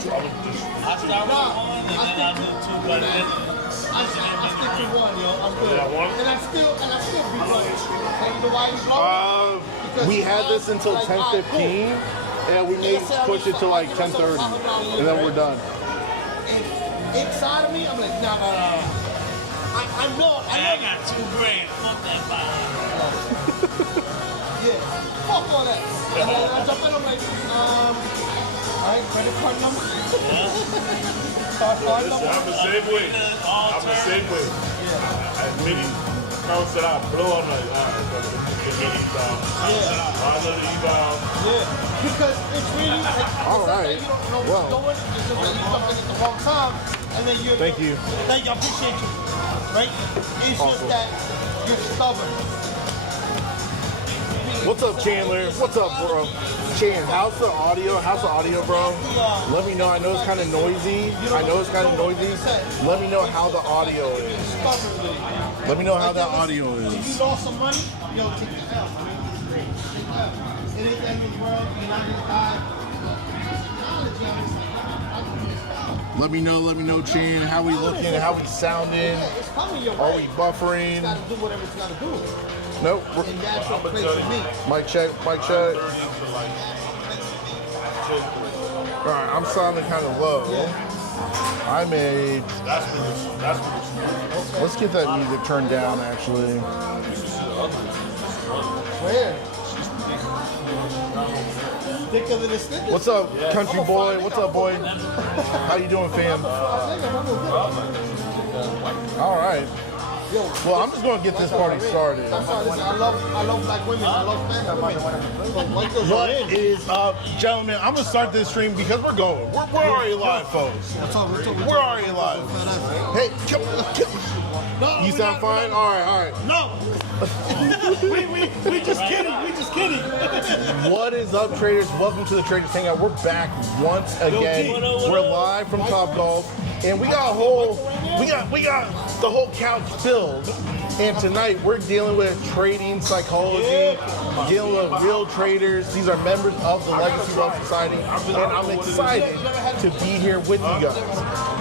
I start with one, and then I do two, but then I stick to one, yo. I'm good. And I still be running. And you know why you blow? We had this until 10:15, and we may push it to like 10:30, and then we're done. And inside of me, I'm like, no. I know. I got 2 grand. Fuck that fire. Yeah. Fuck all that. And then I jump in, I'm like, all right, credit card number. I'm the same way. Yeah. As many accounts that I blow, I'm like, Yeah, because it's really like, all right. You don't know what's going. It's just that you jump in at the wrong time, and then you're. Thank you. Thank you. I appreciate you. Right? It's just that you're stubborn. What's up, Chandler? What's up, bro? Chan, how's the audio? Bro? Let me know. I know it's kind of noisy. Let me know how the audio is. Let me know how that audio is. If you lost some money, yo, take it out. It ain't the end of the world. You're not gonna die. Let me know, Chan. How we looking? How we sounding? It's coming your way. Are we buffering? You gotta do whatever it's gotta do. Nope. And that's your place for me. Mic check. All right, I'm sounding kind of low. I made. Let's get that music turned down, actually. Where? Thicker than a stick. What's up, country boy? What's up, boy? How you doing, fam? All right. Well, I'm just gonna get this party started. I'm sorry, listen, I love black women. I love family women. What is up, gentlemen? I'm gonna start this stream because we're going. We're already live, folks. We're already live. Hey, No, you sound fine? All right. No. we just kidding. What is up, traders? Welcome to the Traders Hangout. We're back once again. We're live from Top Golf, and we got the whole couch filled. And tonight we're dealing with trading psychology, dealing with real traders. These are members of the Legacy Wealth Society, and I'm excited to be here with you guys.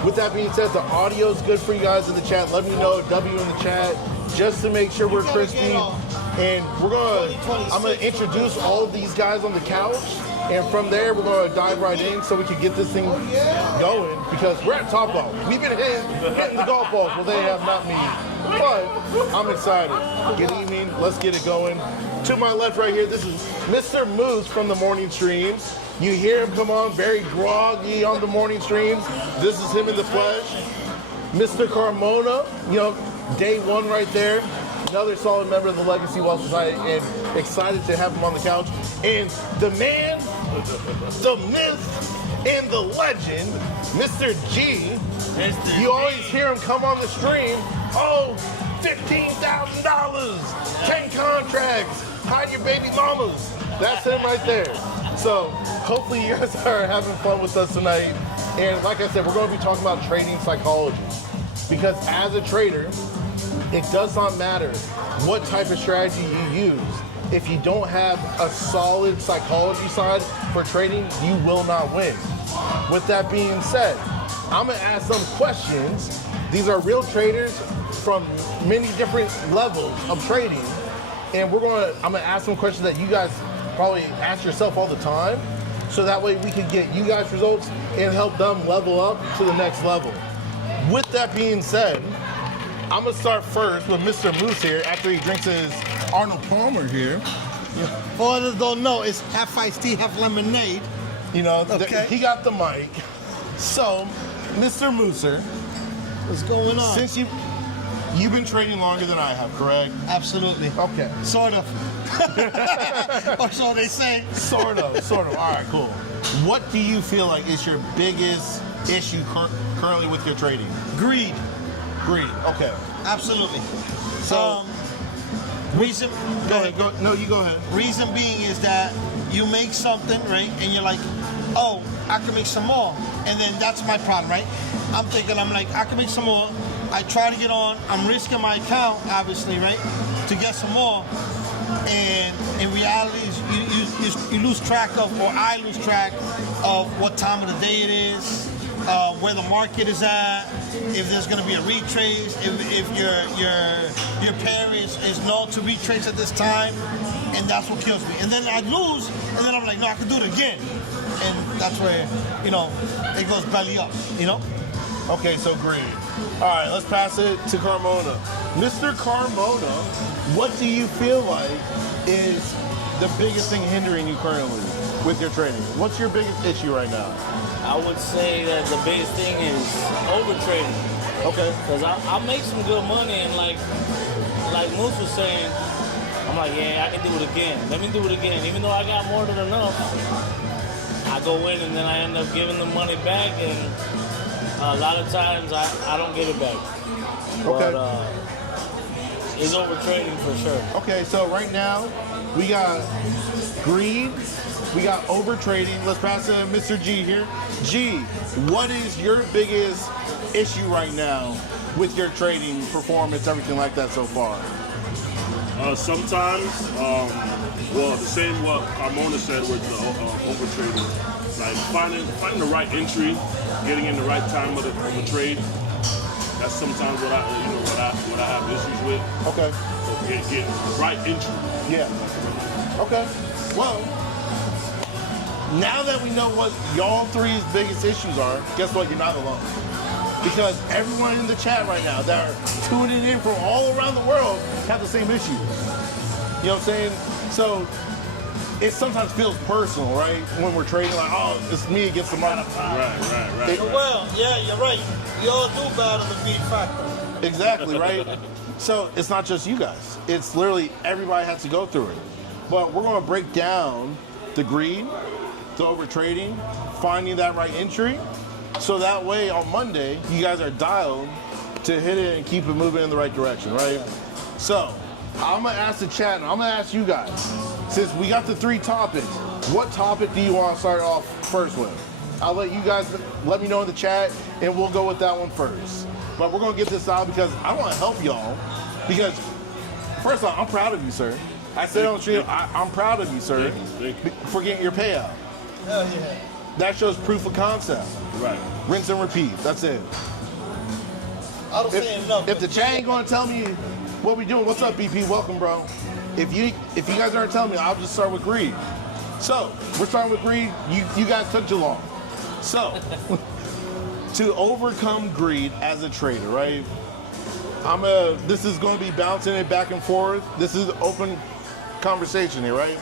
With that being said, the audio is good for you guys in the chat. Let me know W in the chat just to make sure we're crispy. And I'm gonna introduce all of these guys on the couch, and from there we're gonna dive right in so we can get this thing going, because we're at Top Golf. We've been hitting the golf balls, well they have not me, but I'm excited. Good evening, let's get it going. To my left right here, this is Mr. Moose from the morning streams. You hear him come on very groggy on the morning streams. This is him in the flesh. Mr. Carmona, day one right there. Another solid member of the Legacy Wealth Society, and excited to have him on the couch. And the man, the myth, and the legend, Mr. G. You always hear him come on the stream. Oh, $15,000, 10 contracts, hide your baby mamas. That's him right there. So hopefully you guys are having fun with us tonight. And like I said, we're going to be talking about trading psychology, because as a trader, it does not matter what type of strategy you use. If you don't have a solid psychology side for trading, you will not win. With that being said, I'm gonna ask some questions. These are real traders from many different levels of trading, and I'm gonna ask some questions that you guys probably ask yourself all the time, so that way we can get you guys results and help them level up to the next level. With that being said, I'm gonna start first with Mr. Moose here after he drinks his Arnold Palmer here. For others don't know, it's half iced tea, half lemonade. Okay. He got the mic. So, Mr. Mooser, what's going on? Since you've been trading longer than I have, correct? Absolutely. Okay. Sort of. Or so they say. Sort of. All right, cool. What do you feel like is your biggest issue currently with your trading? Greed. Okay. Absolutely. So, reason. Go ahead. No, you go ahead. Reason being is that you make something, right, and you're like, oh, I can make some more, and then that's my problem, right? I'm thinking, I can make some more. I try to get on. I'm risking my account, obviously, right, to get some more. And in reality, you lose track of, or I lose track of what time of the day it is, where the market is at, if there's going to be a retrace, if your pair is known to retrace at this time, and that's what kills me. And then I lose, and then I'm like, no, I can do it again, and that's where it goes belly up, Okay, so greed. All right, let's pass it to Carmona. Mr. Carmona, what do you feel like is the biggest thing hindering you currently with your trading? What's your biggest issue right now? I would say that the biggest thing is overtrading. Okay. Because I make some good money, and like Moose was saying, I'm like, yeah, I can do it again. Let me do it again. Even though I got more than enough, I go in and then I end up giving the money back, and a lot of times I don't get it back. Okay. But it's overtrading for sure. Okay, so right now we got greed, we got overtrading. Let's pass it to Mr. G here. G, what is your biggest issue right now with your trading performance, everything like that so far? Sometimes, the same what Carmona said with the overtrading. Like finding the right entry, getting in the right time of the trade. That's sometimes what I have issues with. Okay. So get the right entry. Yeah. Okay. Well, now that we know what y'all three's biggest issues are, guess what? You're not alone. Because everyone in the chat right now that are tuning in from all around the world have the same issue. You know what I'm saying? So it sometimes feels personal, right? When we're trading, like, oh, it's me against the market. Right. Well, yeah, you're right. We all do battle the greed factor. Exactly, right? So it's not just you guys. It's literally everybody has to go through it. But we're going to break down the greed, the overtrading, finding that right entry, so that way on Monday, you guys are dialed to hit it and keep it moving in the right direction, right? So I'm going to ask the chat, and I'm going to ask you guys, since we got the three topics, what topic do you want to start off first with? I'll let you guys let me know in the chat, and we'll go with that one first. But we're going to get this out because I want to help y'all. Because, first off, I'm proud of you, sir. I said on the stream, I'm proud of you, sir, for getting your payout. Hell yeah. That shows proof of concept. Right. Rinse and repeat. That's it. I don't say enough. If the chat ain't going to tell me what we doing, what's up, BP? Welcome, bro. If you guys aren't telling me, I'll just start with greed. So we're starting with greed. You guys took too long. So to overcome greed as a trader, right? This is going to be bouncing it back and forth. This is open conversation here, right?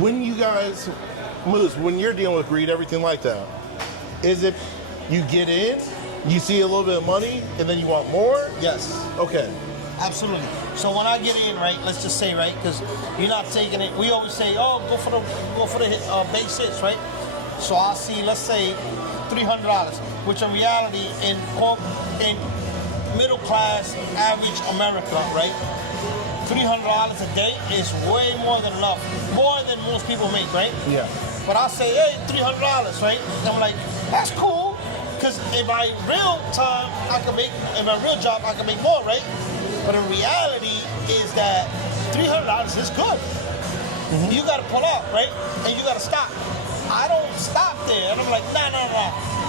When you guys, Moose, when you're dealing with greed, everything like that, is it you get in, you see a little bit of money, and then you want more? Yes. Okay. Absolutely. So when I get in, right, let's just say, right, because you're not taking it. We always say, oh, go for the base hits, right? So I'll see, let's say, $300, which in reality, in middle class, average America, right, $300 a day is way more than enough, more than most people make, right? Yeah. But I'll say, hey, $300, right? And I'm like, that's cool, because in my real time, in my real job, I can make more, right? But in reality is that $300 is good. Mm-hmm. You got to pull out, right? And you got to stop. I don't stop there. And I'm like, nah.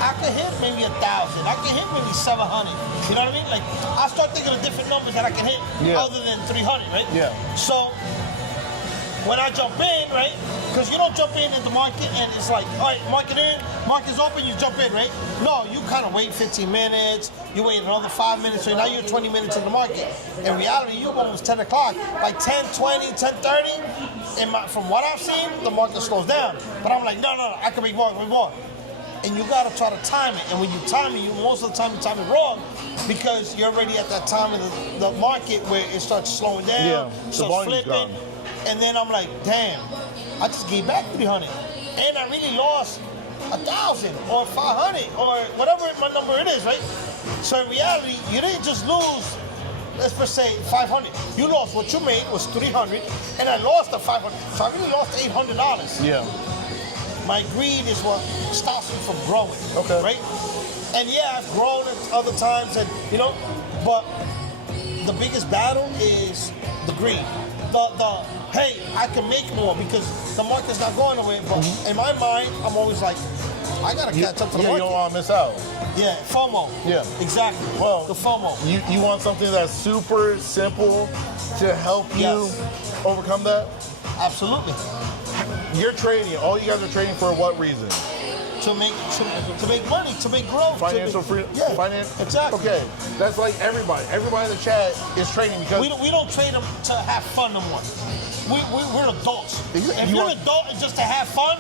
I can hit maybe 1,000. I can hit maybe 700. You know what I mean? Like, I start thinking of different numbers that I can hit other than 300, right? Yeah. So when I jump in, right? Because you don't jump in the market and it's like, all right, market in, market's open, you jump in, right? No, you kind of wait 15 minutes, you wait another 5 minutes, so now you're 20 minutes in the market. In reality, you're almost 10 o'clock. By 10:20, 10:30, from what I've seen, the market slows down. But I'm like, no, I can make more. And you got to try to time it. And when you time it, most of the time you time it wrong because you're already at that time of the market where it starts slowing down, starts flipping. Gone. And then I'm like, damn, I just gave back 300. And I really lost 1,000 or 500 or whatever my number it is, right? So in reality, you didn't just lose, let's just say 500. You lost what you made was 300 and I lost the 500. So I really lost $800. Yeah. My greed is what stops me from growing. Okay. Right? And yeah, I've grown at other times, and but the biggest battle is the greed. hey, I can make more because the market's not going away. But in my mind, I'm always like, I gotta catch up to the You market. don't want to miss out. Yeah, FOMO. Yeah. Exactly. Well, the FOMO. You want something that's super simple to help you Yes. overcome that? Absolutely. You're trading. All you guys are trading for what reason? To make money, to make growth. Financial freedom. Yeah. Exactly. Okay. That's like everybody. Everybody in the chat is trading because We don't trade them to have fun no more. We're adults. If You you're are- an adult and just to have fun,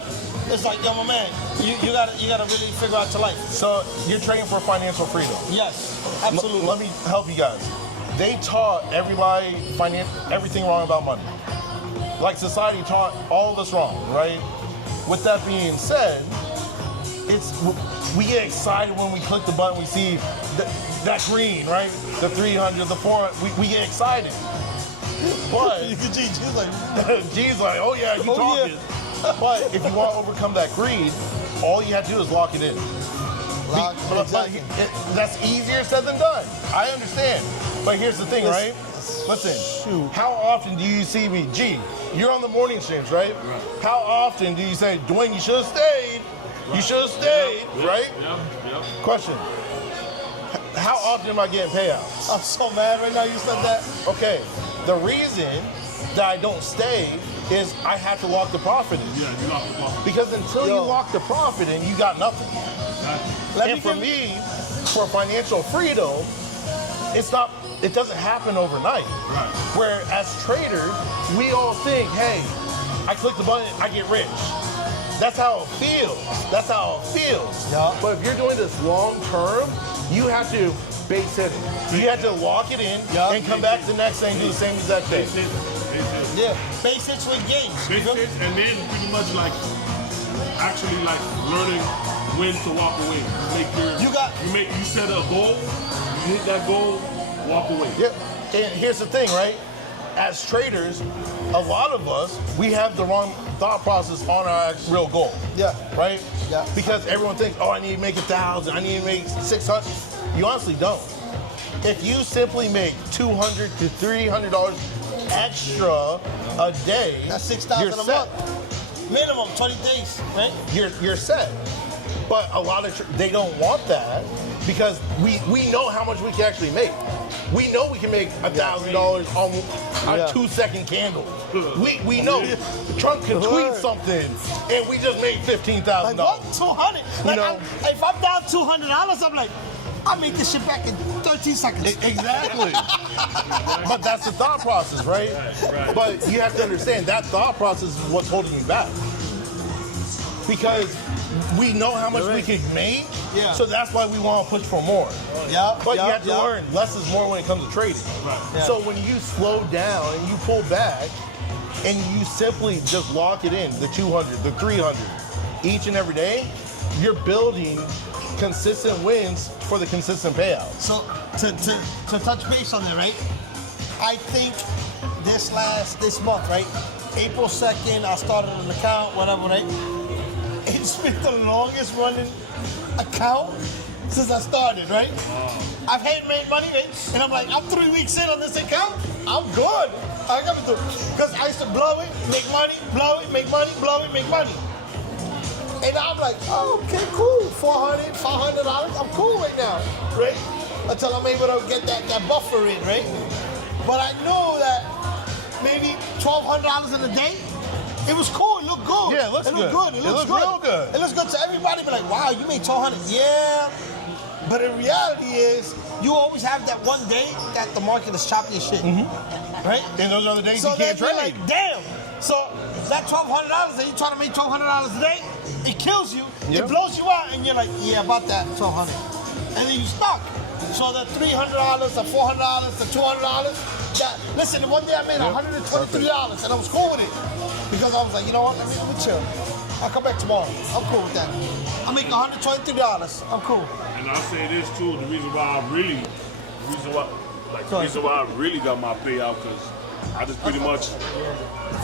it's like, yo, my man, you gotta really figure out your life. so you're trading for financial freedom. Yes, absolutely. Let me help you guys. They taught everybody everything wrong about money. Like society taught all of us wrong, right? With that being said, we get excited when we click the button, we see that green, right? The 300, the 400, we get excited. But G's like, G's like, oh yeah, you talking. But if you want to overcome that greed, all you have to do is lock it in. exactly. That's easier said than done. I understand. But here's the thing, right? Listen, how often do you see me? G, you're on the morning streams, right? How often do you say, Duane, you should have stayed? You should have stayed, right? Yep. Question. How often am I getting payouts? I'm so mad right now you said that. Okay, the reason that I don't stay is I have to lock the profit in. Yeah, you lock the profit. Because until you lock the profit in, you got nothing. And for me, for financial freedom, it doesn't happen overnight. Right. Where as traders, we all think, hey, I click the button, I get rich. That's how it feels. Yeah. But if you're doing this long term, you have to base hit it. You have to lock it in and come back to the next day and do the same exact thing. Yeah, base hits with games. Basics, and then pretty much like actually like learning when to walk away. You set a goal, you hit that goal, walk away. Yep. And here's the thing, right? As traders, a lot of us, we have the wrong thought process on our real goal. Yeah. Right? Yeah. Because everyone thinks, oh, I need to make 1,000, I need to make 600. You honestly don't. If you simply make $200 to $300 extra a day, That's $6,000 you're a set. month. Minimum 20 days, right? You're set. But a lot of they don't want that because we know how much we can actually make. We know we can make $1,000 on a 2-second candle. We know Trump can tweet something and we just made $15,000. Like what? 200? Like know? if I'm down $200, I'm like, I'll make this shit back in 13 seconds. Exactly. But that's the thought process, right? Right. But you have to understand that thought process is what's holding you back. Because we know how much we can make, so that's why we want to push for more. But you have to learn less is more when it comes to trading. Right. Yeah. So when you slow down and you pull back and you simply just lock it in, the 200, the 300, each and every day, you're building consistent wins for the consistent payouts. So to touch base on that, right? I think this month, right? April 2nd, I started an account, whatever, right? It's been the longest running account since I started, right? I've had made money, right? And I'm like, I'm 3 weeks in on this account. I'm good. I got to do because I used to blow it, make money, blow it, make money, blow it, make money. And I'm like, oh, okay, cool. $400, $500, I'm cool right now, right? Until I'm able to get that buffer in, right? But I know that maybe $1,200 in a day, it was cool. It looked good. Yeah, it looks good. It looks good. Real good. It looks good to everybody. Be like, wow, you made $1,200. Yeah. But the reality is, you always have that one day that the market is choppy as shit, right? And those are the days So you can't then you're trade. like, damn. So that $1,200 that you trying to make $1,200 a day, it kills you. Yep. It blows you out, and you're like, yeah, about that $1,200, and then you stuck. So the $300, the $400, the $200. Listen, the one day I made $123, and I was cool with it because I was like, you know what? Let me chill. I'll come back tomorrow. I'm cool with that. I make $123. I'm cool. And I'll say this too, the reason why I really got my payout, because I just pretty much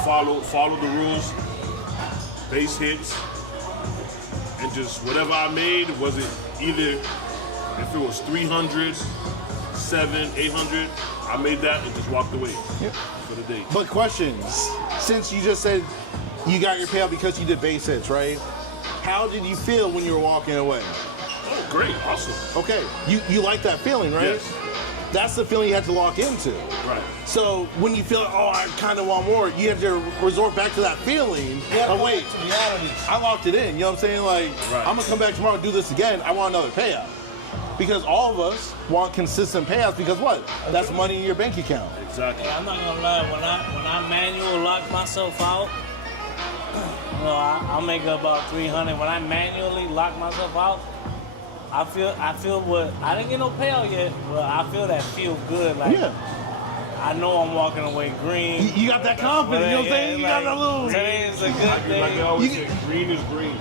follow the rules, base hits, and just whatever I made, was it either if it was 300, 700, 800. I made that and just walked away for the day. But questions, since you just said you got your payout because you did base hits, right? How did you feel when you were walking away? Oh, great, awesome. Okay, you like that feeling, right? Yes. That's the feeling you have to lock into. Right. So when you feel, oh, I kind of want more, you have to resort back to that feeling. Oh, wait, to reality. I locked it in. You know what I'm saying? Like, Right. I'm going to come back tomorrow and do this again. I want another payout. Because all of us want consistent payouts because what? That's money in your bank account. Exactly. I'm not gonna lie. When I manual lock myself out, you know, I'll make about 300. When I manually lock myself out, I feel what I didn't get no payout yet, but I feel that feel good. Like I know I'm walking away green. You got that confidence. You know what I'm saying? You got that little. Today is a good Like I day. always say, green is green.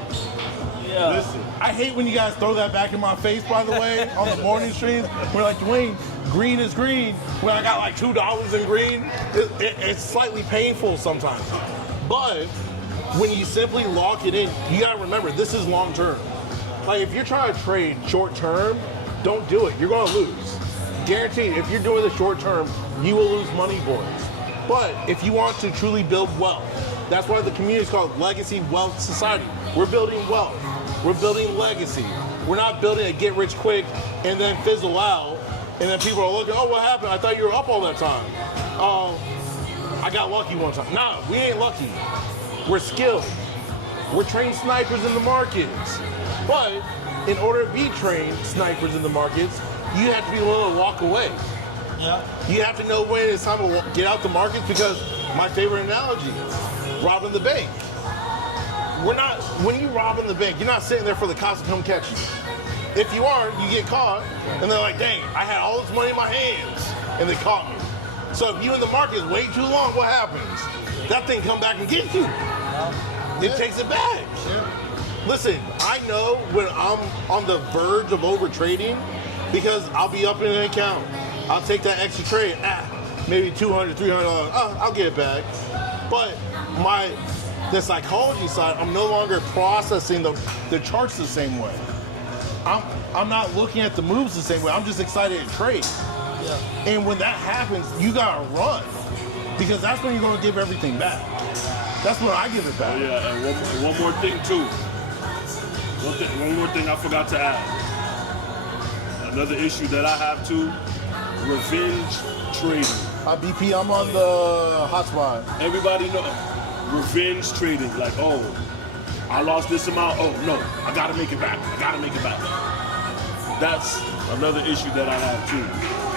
Yeah. Listen, I hate when you guys throw that back in my face, by the way, on the morning streams. We're like, Duane, green is green. When I got like $2 in green, it's slightly painful sometimes. But when you simply lock it in, you gotta remember, this is long term. Like if you're trying to trade short term, don't do it. You're gonna lose. Guaranteed, if you're doing the short term, you will lose money, boys. But if you want to truly build wealth, that's why the community is called Legacy Wealth Society. We're building wealth. We're building legacy. We're not building a get rich quick and then fizzle out, and then people are looking, oh, what happened? I thought you were up all that time. Oh, I got lucky one time. Nah, we ain't lucky. We're skilled. We're trained snipers in the markets. But in order to be trained snipers in the markets, you have to be willing to walk away. Yeah. You have to know when it's time to get out the markets because my favorite analogy, robbing the bank. When you robbing the bank, you're not sitting there for the cops to come catch you. If you are, you get caught, and they're like, dang, I had all this money in my hands, and they caught me. So if you in the market wait too long, what happens? That thing come back and get you. It takes it back. Listen, I know when I'm on the verge of overtrading because I'll be up in an account. I'll take that extra trade, maybe $200, $300, I'll get it back. But the psychology side, I'm no longer processing the charts the same way. I'm not looking at the moves the same way. I'm just excited to trade. Yeah. And when that happens, you gotta run because that's when you're gonna give everything back. That's when I give it back. oh yeah, and one more thing too. One more thing I forgot to add. Another issue that I have too, revenge trading. BP, I'm on the hotspot. Everybody know revenge trading. Like, oh, I lost this amount. Oh no, I gotta make it back. I gotta make it back. That's another issue that I have too.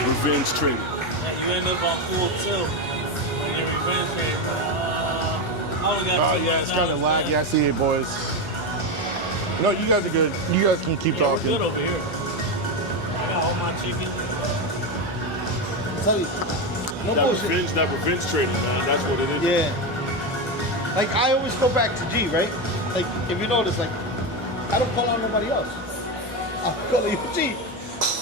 Revenge trading. Yeah, you end up on full tilt when you're revenge trading. I only got Oh yeah, it's kind of laggy. I see it, boys. No, you guys are good. You guys can keep Yeah, we're talking. good over here. I got all my chicken. I tell you, no bullshit. That revenge trading, man. That's what it is. Yeah. Like I always go back to G, right? Like if you notice, like I don't call on nobody else. I'm calling you G.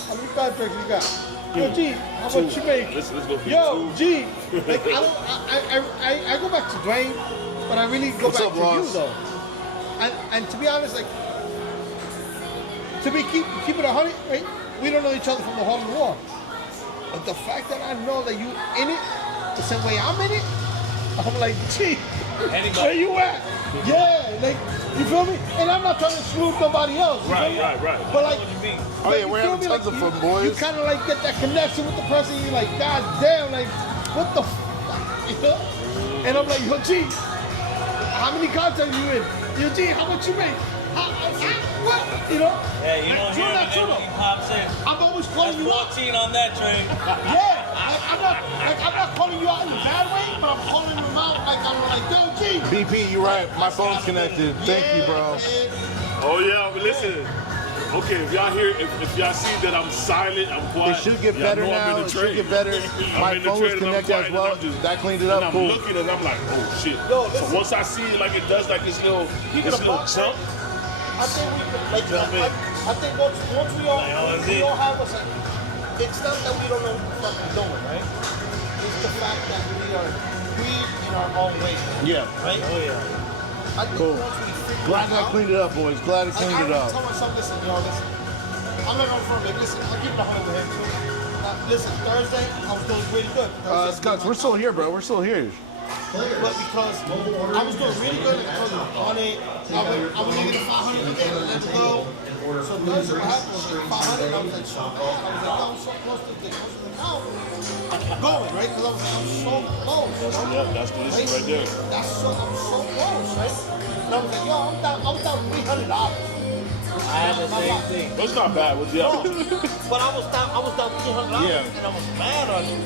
How many contracts you got? Yo, G, how much you make? Let's go. Yo, G. Like I go back to Duane, but I really go What's back up, to boss? you though. And to be honest, like keep it 100, right? We don't know each other from the hole in the wall. But the fact that I know that you in it the same way I'm in it, I'm like, gee, where you at? Yeah, like you feel me? And I'm not trying to screw nobody else. You feel me? Right. But like, Oh yeah, you we're feel having me? tons Like, of fun, boys. You kind of like get that connection with the person. You're like, God damn, like what the fuck, you know? And I'm like, yo, G, how many contacts you in? Yo, G, how much you make? What? You know? Yeah, you don't True hear that, him true when he though. pops in. I'm always calling That's you out. 14 on that train. Yeah, I'm not calling you out in a bad way, but I'm calling them out like I'm like, yo, G. BP, you're right. My phone's connected. Thank you, bro. Man. Oh yeah, but listen. Okay, if y'all hear, if y'all see that I'm silent, I'm It quiet. should get y'all better know I'm now. in the It should trade. get better. I'm My in the phone was trade and I'm connected quiet as and well. I'm just- That cleaned it And up. I'm Cool. looking and I'm like, oh shit. Yo, So listen. once I see it, like it does, like this little jump. I think we could, like, I think once we all have us, it's not that we don't know what the fuck we're doing, right? It's the fact that we are free in our own way, Yeah. right? Oh yeah. I think Cool. once we figure Glad it that out, cleaned it up, boys. Glad it I cleaned it always up. tell myself, listen, I'm not going front, baby. Listen, I'll give it 100 with him too. Listen, Thursday, I was doing really good. Scotch, we're still here, bro. We're still here. But because I was doing really good because on it, I was making 500 a day, I let it go. So Thursday, what happened was like 500. I was like, so bad. I was so close to the account. I kept going, right? Because I was so close. Yep, that's the issue right there. I'm so close, right? And I was like, yo, I'm down $300. I had the same thing. That's not bad. But yeah. But I was down $300 Yeah. and I was mad on it.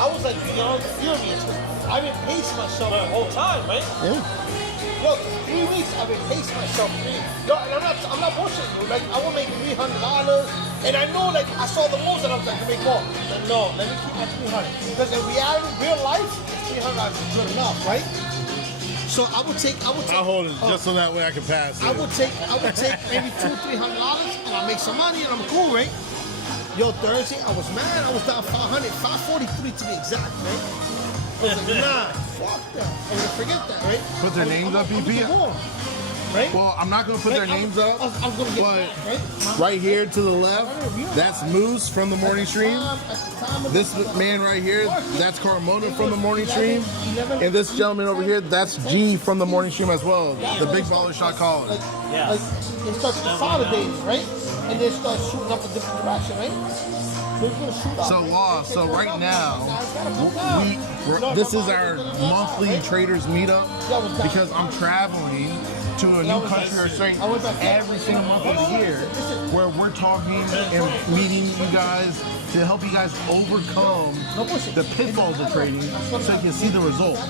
I was like beyond furious. I've been pacing myself the whole time, right? Yeah. Yo, 3 weeks I've been pacing myself. Yo, and I'm not bullshitting you. Like I will make $300, and I know like I saw the most, and I was like, I can make more. But no, let me keep my 300 because in reality, real life, $300 is good enough, right? So I would take. I'll hold it just so that way I can pass it. I would take maybe $200-300 and I'll make some money and I'm cool, right? Yo, Thursday, I was mad. I was down 500, 543 to be exact, right? I was like, nah, fuck that. I'm gonna forget that, right? Put their names up, EP? Right? Well, I'm not going to put their names up, I'm gonna get but back, right? right here to the left, that's Moose from the morning stream. This man right here, that's Carmona from the morning stream. And this gentleman over here, that's G from the morning stream as well. The big baller shot caller. Yeah. Like, it starts consolidating, right? And then start shooting up a different direction, right? So it's gonna shoot up. So Law, so right now, this is our monthly traders meetup because I'm traveling to a new country or state every single month of the year where we're talking and meeting you guys to help you guys overcome the pitfalls of trading so you can see the results.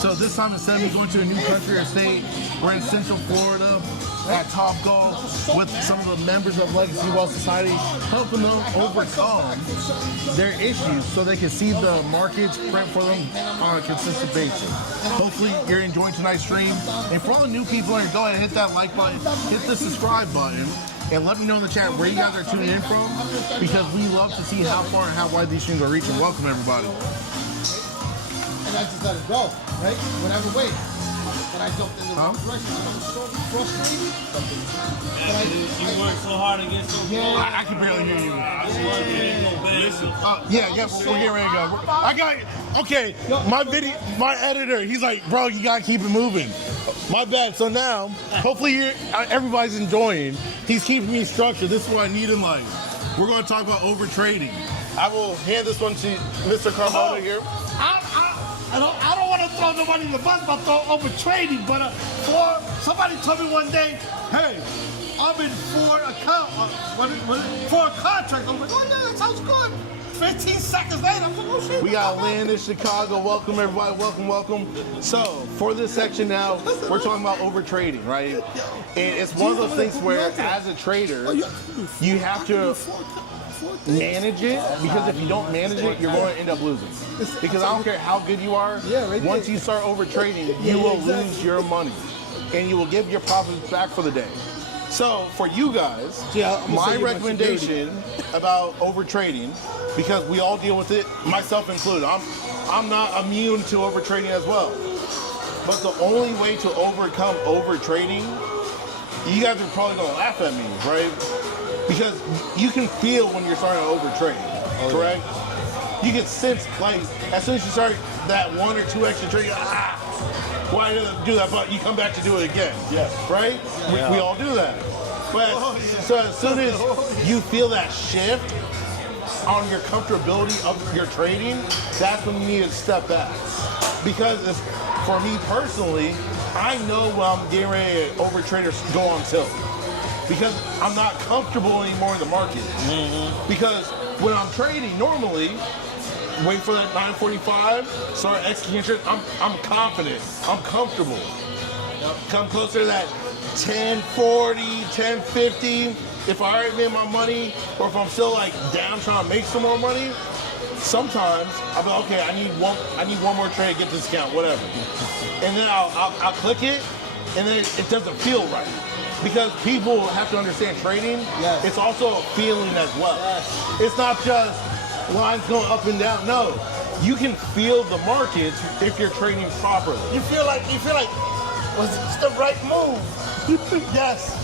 So this time instead of me going to a new country or state, we're in Central Florida at Top Golf with some of the members of Legacy Wealth Society, helping them overcome their issues so they can see the markets print for them on a consistent basis. Hopefully you're enjoying tonight's stream. And for all the new people, go ahead and hit that like button, hit the subscribe button, and let me know in the chat where you guys are tuning in from because we love to see how far and how wide these streams are reaching. Welcome everybody. And I just let it go, right? Whatever way. But I jumped in the wrong direction. I was so frustrated. But You worked so hard to get so close. I can barely hear you. Listen. Yeah, we're getting ready to go. Okay, my editor, he's like, bro, you gotta keep it moving. My bad. So now, hopefully everybody's enjoying. He's keeping me structured. This is what I need in life. We're gonna talk about overtrading. I will hand this one to Mr. Carmona here. I don't want to throw nobody in the bus about overtrading, but somebody told me one day, hey, I'm in for a contract. I'm like, oh yeah, that sounds good. 15 seconds later, I'm like, oh shit. We got Lynn in Chicago. Welcome everybody. Welcome. So for this section now, we're talking about overtrading, right? And it's one of those things where, as a trader, you have to manage it, because if you don't manage it, you're going to end up losing. Because I don't care how good you are, once you start overtrading, you will lose your money and you will give your profits back for the day. So for you guys, my recommendation about overtrading, because we all deal with it, myself included, I'm not immune to overtrading as well. But the only way to overcome overtrading, you guys are probably going to laugh at me, right? Because you can feel when you're starting to overtrade, correct? You can sense, like, as soon as you start that 1 or 2 extra trade, why did I do that? But you come back to do it again, right? Yeah. We all do that. But so as soon as you feel that shift on your comfortability of your trading, that's when you need to step back. Because for me personally, I know when I'm getting ready to overtrade or go on tilt. Because I'm not comfortable anymore in the market. Because when I'm trading normally, wait for that 945, start executing trades, I'm confident, I'm comfortable. Come closer to that 1040, 1050. If I already made my money, or if I'm still like down trying to make some more money, sometimes I'll be like, okay, I need one more trade to get this account, whatever. And then I'll click it, and then it doesn't feel right. Because people have to understand trading, it's also a feeling as well. It's not just lines going up and down. No, you can feel the markets if you're trading properly. You feel like, was this the right move? Yes.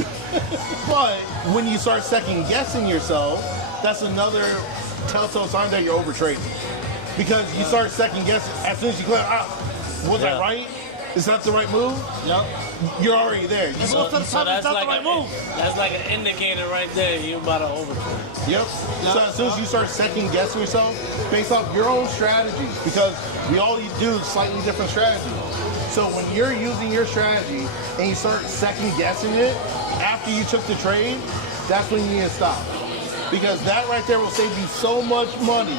But when you start second guessing yourself, that's another telltale sign that you're overtrading. Because you start second guessing as soon as you click, was that right? Is that the right move? Yep. You're already there. So that's like that's like an indicator right there. You about to overtrade. Yep. So as soon as you start second guessing yourself based off your own strategies, because we all do slightly different strategies. So when you're using your strategy and you start second guessing it after you took the trade, that's when you need to stop. Because that right there will save you so much money.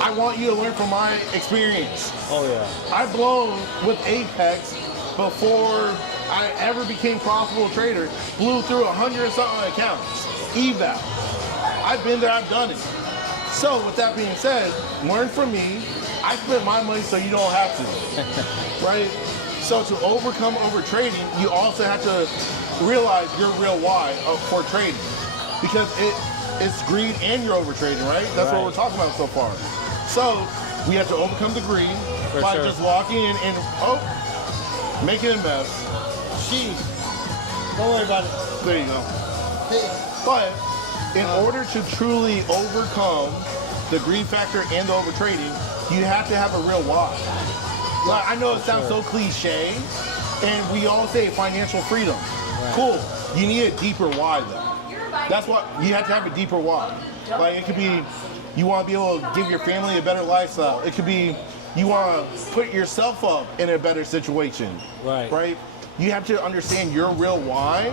I want you to learn from my experience. Oh yeah. I've blown with Apex before I ever became profitable trader. Blew through 100 and something accounts. Eval. I've been there, I've done it. So with that being said, learn from me. I spent my money so you don't have to. Right? So to overcome overtrading, you also have to realize your real why for trading. Because it's greed and you're overtrading, right? That's what we're talking about so far. So we have to overcome the greed by just walking in and making a mess. Jeez. Don't worry about it. There you go. But in order to truly overcome the greed factor and the overtrading, you have to have a real why. Like, I know it sounds so cliche, and we all say financial freedom. Right. Cool. You need a deeper why though. That's what you have to have, a deeper why. Like it could be you want to be able to give your family a better lifestyle. It could be you want to put yourself up in a better situation. Right? You have to understand your real why,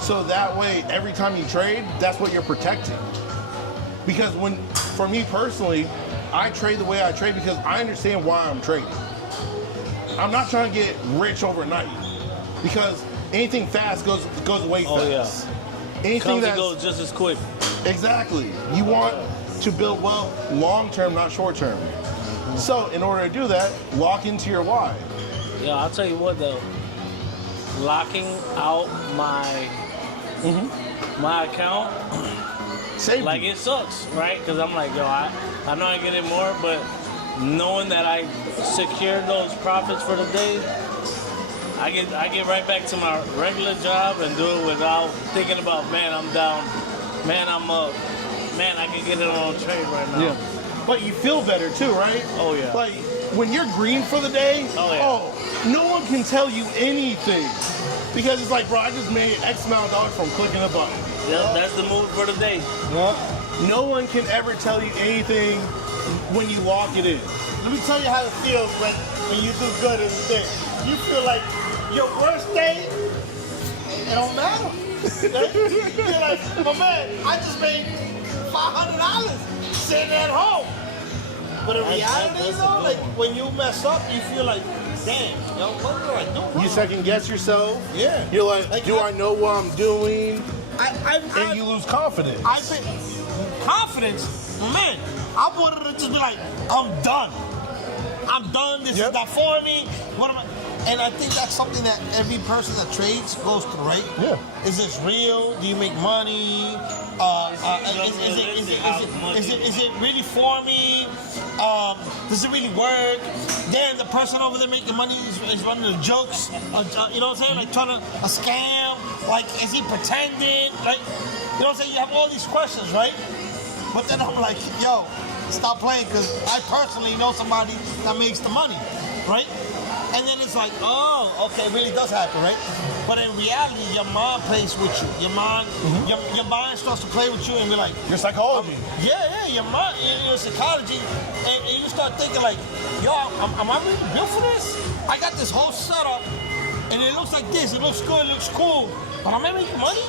so that way every time you trade, that's what you're protecting. Because for me personally, I trade the way I trade because I understand why I'm trading. I'm not trying to get rich overnight, because anything fast goes away fast. Oh yeah. Anything that goes just as quick. Exactly. You want to build wealth long term, not short term. So in order to do that, lock into your why. Yeah, I'll tell you what though. Locking out my my account, Save it sucks, right? Because I'm like, yo, I know I get it more, but knowing that I secured those profits for the day, I get right back to my regular job and do it without thinking about, man, I'm down, man, I'm up, man, I can get it on trade right now. Yeah. But you feel better too, right? Oh yeah. Like when you're green for the day, no one can tell you anything. Because it's like, bro, I just made X amount of dollars from clicking a button. Yeah, that's the move for the day. Yep. No one can ever tell you anything when you lock it in. Let me tell you how it feels when you do good in the day. You feel like your worst day, it don't matter. You're like, oh man, I just made $500 sitting at home. But in reality, though, like when you mess up, you feel like, damn, yo, what do I do wrong? You second guess yourself. Yeah. You're like, do I know what I'm doing? And you lose confidence. Confidence, man. I wanted to just be like, I'm done. I'm done. This is not for me. What am I? And I think that's something that every person that trades goes through, right? Yeah. Is this real? Do you make money? Is it really for me? Does it really work? Then the person over there making money is running the jokes. You know what I'm saying? Like trying to a scam. Like, is he pretending? Like, you know what I'm saying? You have all these questions, right? But then I'm like, yo, stop playing, because I personally know somebody that makes the money, right? And then it's like, oh, okay, it really does happen, right? But in reality, your mind plays with you. Your mind starts to play with you and be like, your psychology. Your mind, your psychology, and you start thinking like, yo, am I really built for this? I got this whole setup, and it looks like this. It looks good. It looks cool. But am I making money?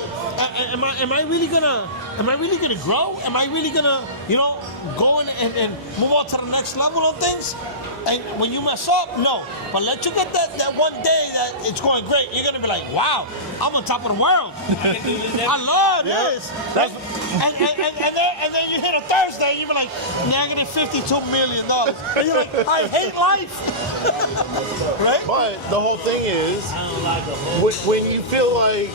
Am I really gonna grow? Am I really gonna, go and move on to the next level of things? And when you mess up, no. But let you get that one day that it's going great, you're gonna be like, wow, I'm on top of the world. I love this. And then you hit a Thursday and you be like, negative $52 million. And you're like, I hate life. Right? But the whole thing is, when you feel like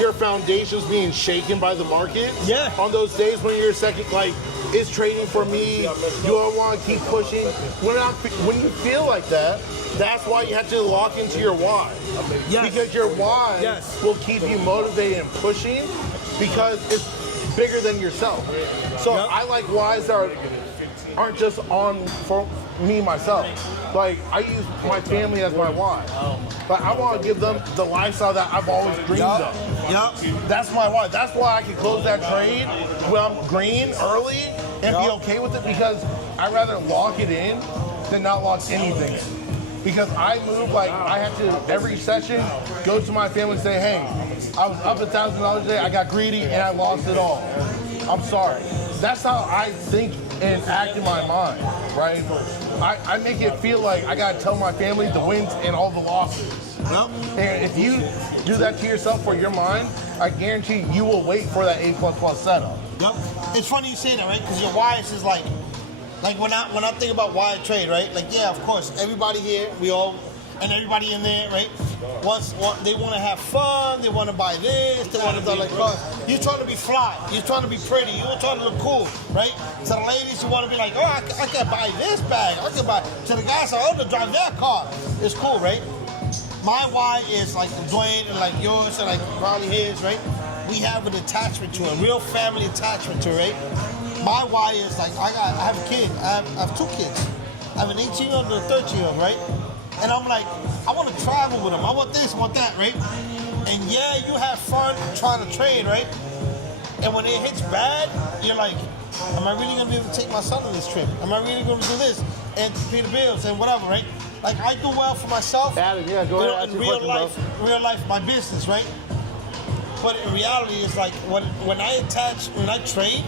your foundation's being shaken by the market, on those days when you're second, like is trading for me? Do I want to keep pushing? When you feel like that, that's why you have to lock into your why. Yes. Because your why Yes. will keep you motivated and pushing because it's bigger than yourself. So Yep. I like whys that aren't just on for me, myself. Like, I use my family as my why. But I want to give them the lifestyle that I've always dreamed of. Yep. That's my why. That's why I can close that trade when I'm green early and be Yep. okay with it because I'd rather lock it in than not lock anything in. Because I move like I have to every session go to my family and say, hey, I was up $1,000 today, I got greedy and I lost it all. I'm sorry. That's how I think and act in my mind, right? I make it feel like I gotta tell my family the wins and all the losses. Yep. And if you do that to yourself for your mind, I guarantee you will wait for that A++ setup. Yep. It's funny you say that, right? Because your whys is like when I think about why I trade, right? Like, yeah, of course, everybody here, we all, and everybody in there, right? They want to have fun, they want to buy this, they want to do like cars. You're trying to be fly, you're trying to be pretty, you're trying to look cool, right? To the ladies, you want to be like, oh, I can buy this bag, I can buy. To the guys, I want to drive that car. It's cool, right? My why is like Duane and like yours and like probably his, right? We have an attachment to it, a real family attachment to it, right? My why is like I have a kid. I have 2 kids. I have an 18-year-old and a 13-year-old, right? And I'm like, I want to travel with them. I want this, I want that, right? And yeah, you have fun trying to trade, right? And when it hits bad, you're like, am I really gonna be able to take my son on this trip? Am I really gonna do this and pay the bills and whatever, right? Like I do well for myself. Adam, yeah, go ahead. Ask In your question, real life, my business, right? But in reality, it's like when I trade,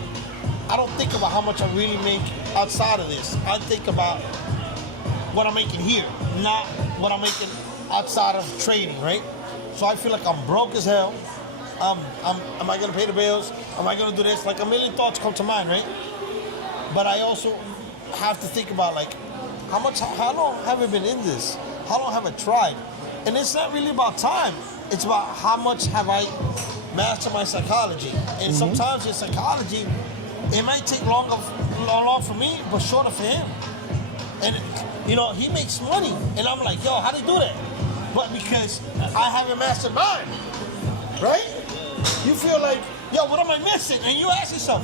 I don't think about how much I really make outside of this. I think about what I'm making here, not what I'm making outside of trading, right? So I feel like I'm broke as hell. Am I gonna pay the bills? Am I gonna do this? Like a million thoughts come to mind, right? But I also have to think about like, how long have I been in this? How long have I tried? And it's not really about time. It's about how much have I mastered my psychology. And sometimes your psychology, it might take long for me, but shorter for him. And you know, he makes money, and I'm like, yo, how do you do that? But because I haven't mastered mine, right? You feel like, yo, what am I missing? And you ask yourself,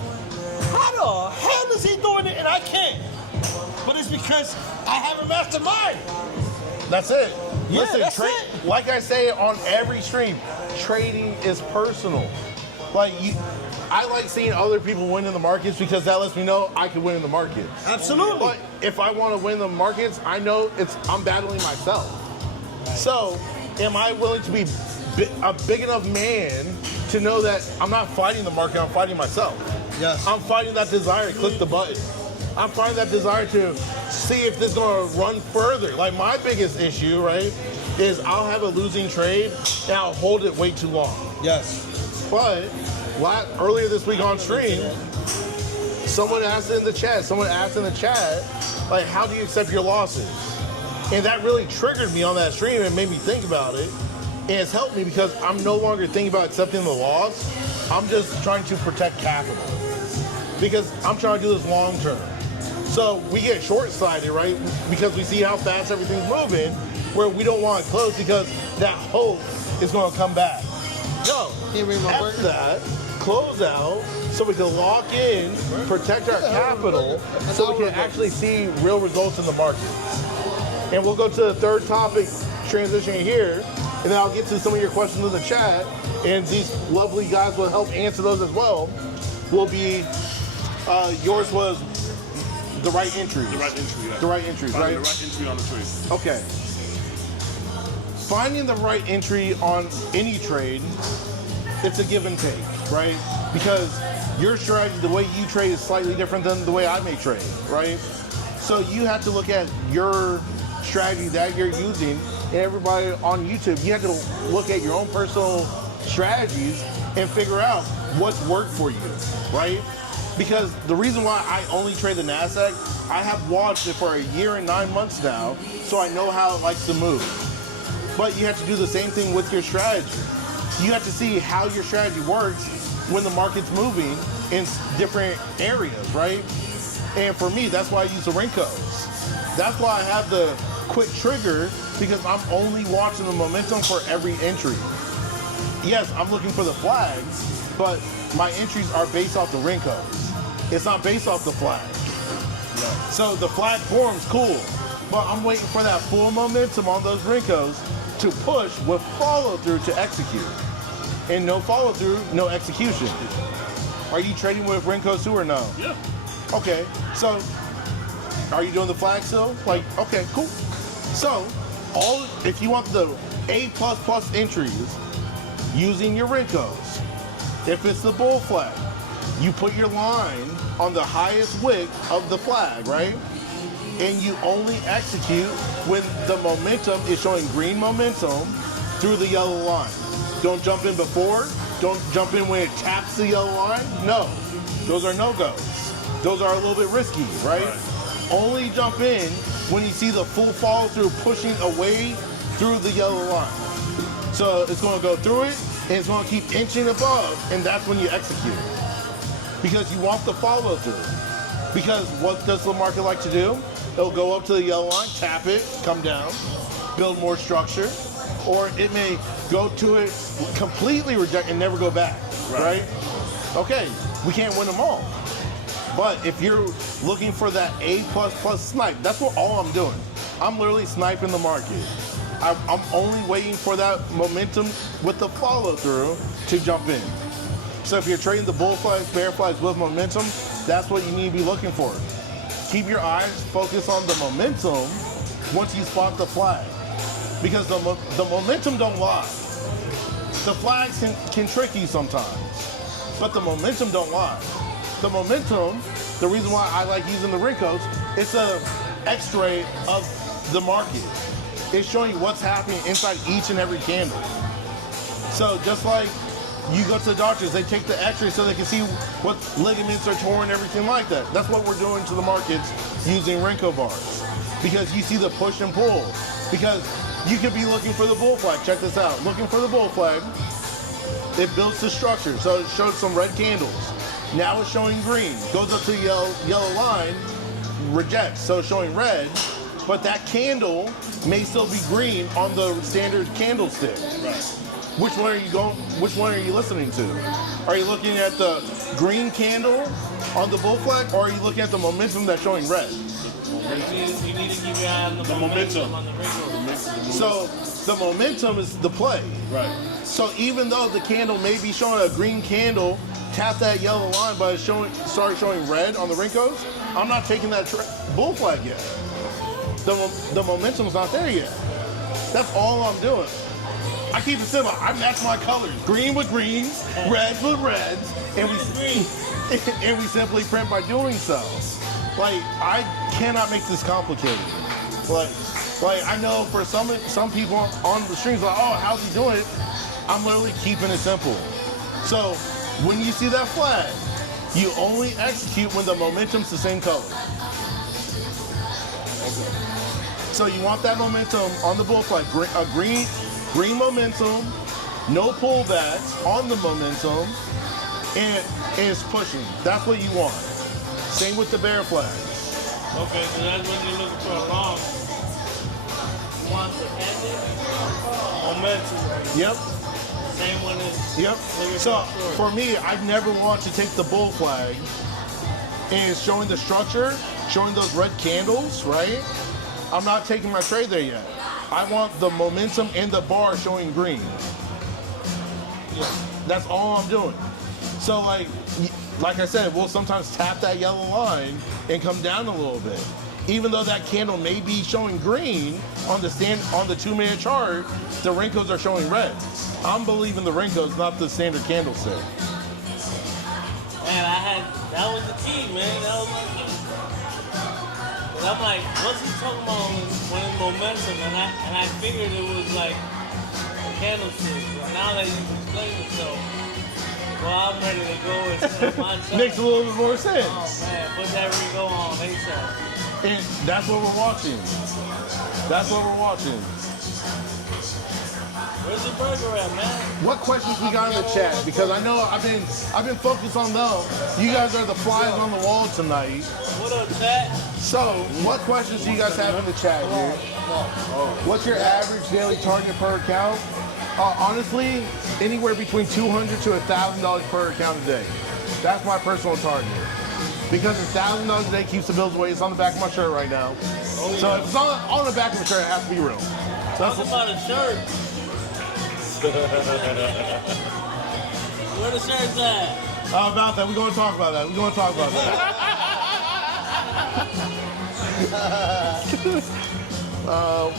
how the hell is he doing it and I can't? But it's because I haven't mastered mine. That's it. Yeah, Listen, that's it. Like I say on every stream, trading is personal. I like seeing other people win in the markets because that lets me know I can win in the markets. Absolutely. But if I want to win the markets, I know I'm battling myself. So, am I willing to be a big enough man to know that I'm not fighting the market, I'm fighting myself? Yes. I'm fighting that desire to click the button. I'm fighting that desire to see if this is going to run further. Like my biggest issue, right, is I'll have a losing trade and I'll hold it way too long. Yes. But earlier this week on stream, someone asked in the chat, like, how do you accept your losses? And that really triggered me on that stream and made me think about it. And it's helped me because I'm no longer thinking about accepting the loss. I'm just trying to protect capital because I'm trying to do this long term. So we get short-sighted, right? Because we see how fast everything's moving, where we don't want to close because that hope is going to come back. No, F that, close out, so we can lock in, protect our capital, so we can actually see real results in the market. And we'll go to the third topic, transitioning here, and then I'll get to some of your questions in the chat, and these lovely guys will help answer those as well. Will be, yours was the right entry. The right entry, yeah. The right entries, Finding right? the right entry on the trade. Okay. Finding the right entry on any trade, it's a give and take, right? Because your strategy, the way you trade is slightly different than the way I may trade, right? So you have to look at your strategy that you're using, and everybody on YouTube, you have to look at your own personal strategies and figure out what's worked for you, right? Because the reason why I only trade the NASDAQ, I have watched it for a year and 9 months now, so I know how it likes to move. But you have to do the same thing with your strategy. You have to see how your strategy works when the market's moving in different areas, right? And for me, that's why I use the Rinkos. That's why I have the quick trigger, because I'm only watching the momentum for every entry. Yes, I'm looking for the flags, but my entries are based off the Rinkos. It's not based off the flag. So the flag forms, cool, but I'm waiting for that full momentum on those Rinkos to push with follow through to execute. And no follow through, no execution. Are you trading with Rinkos too or no? Yeah. Okay, so are you doing the flag still? Like, okay, cool. So, if you want the A++ entries using your Rinkos, if it's the bull flag, you put your line on the highest wick of the flag, right? And you only execute when the momentum is showing green momentum through the yellow line. Don't jump in before. Don't jump in when it taps the yellow line. No, those are no-goes. Those are a little bit risky, right? Only jump in when you see the full follow through pushing away through the yellow line. So it's going to go through it, and it's going to keep inching above, and that's when you execute. Because you want the follow through. Because what does the market like to do? It'll go up to the yellow line, tap it, come down, build more structure, or it may go to it, completely reject, and never go back, right? Okay, we can't win them all. But if you're looking for that A++ snipe, that's what all I'm doing. I'm literally sniping the market. I'm only waiting for that momentum with the follow through to jump in. So if you're trading the bull flags, bear flags with momentum, that's what you need to be looking for. Keep your eyes focused on the momentum once you spot the flag. Because the momentum don't lie. The flags can trick you sometimes, but the momentum don't lie. The momentum, the reason why I like using the Rinkos, it's a X-ray of the market. It's showing you what's happening inside each and every candle. So just like you go to the doctors, they take the X-ray so they can see what ligaments are torn, everything like that. That's what we're doing to the markets using Rinko bars. Because you see the push and pull. Because you could be looking for the bull flag. Check this out. Looking for the bull flag. It builds the structure. So it shows some red candles. Now it's showing green. Goes up to the yellow line, rejects. So it's showing red. But that candle may still be green on the standard candlestick. Right. Which one are you going? Which one are you listening to? Are you looking at the green candle on the bull flag, or are you looking at the momentum that's showing red? You need to keep your eye on the momentum on the Rinkos. So the momentum is the play. Right. So even though the candle may be showing a green candle, tap that yellow line, but it's started showing red on the Rinkos, I'm not taking that bull flag yet. The momentum's not there yet. That's all I'm doing. I keep it simple. I match my colors. Green with greens, reds with reds, and we simply print by doing so. Like, I cannot make this complicated. Like I know for some people on the streams, like, oh, how's he doing it? I'm literally keeping it simple. So when you see that flag, you only execute when the momentum's the same color. So you want that momentum on the bull flag, a green momentum, no pullbacks on the momentum, and it's pushing. That's what you want. Same with the bear flag. Okay, so that's when you're looking for a long. You want the ending momentum. Yep. Same one as. Yep. So for me, I never want to take the bull flag and it's showing the structure, showing those red candles, right? I'm not taking my trade there yet. I want the momentum and the bar showing green. That's all I'm doing. So like I said, we'll sometimes tap that yellow line and come down a little bit. Even though that candle may be showing green on the 2-minute chart, the Rinkos are showing red. I'm believing the Rinkos, not the standard candlestick. Man, that was the key, man. That was my key. But I'm like, what's he talking about when it's momentum? And I figured it was like a candlestick. But now that you explain it, so well, I'm ready to go with my side. Makes a little bit more sense. Oh man, put that Rinko on ASAP. And that's what we're watching. That's what we're watching. Where's the burger at, man? What questions we got in the chat? Because I know I've been focused on them. You guys are the flies on the wall tonight. What up, chat? So, what questions do you guys have in the chat here? What's your average daily target per account? Honestly, anywhere between $200 to $1,000 per account a day. That's my personal target. Because $1,000 a day keeps the bills away. It's on the back of my shirt right now. So if it's on the back of the shirt, it has to be real. Talk about a shirt. Where the shirt's at? About that, we're going to talk about that.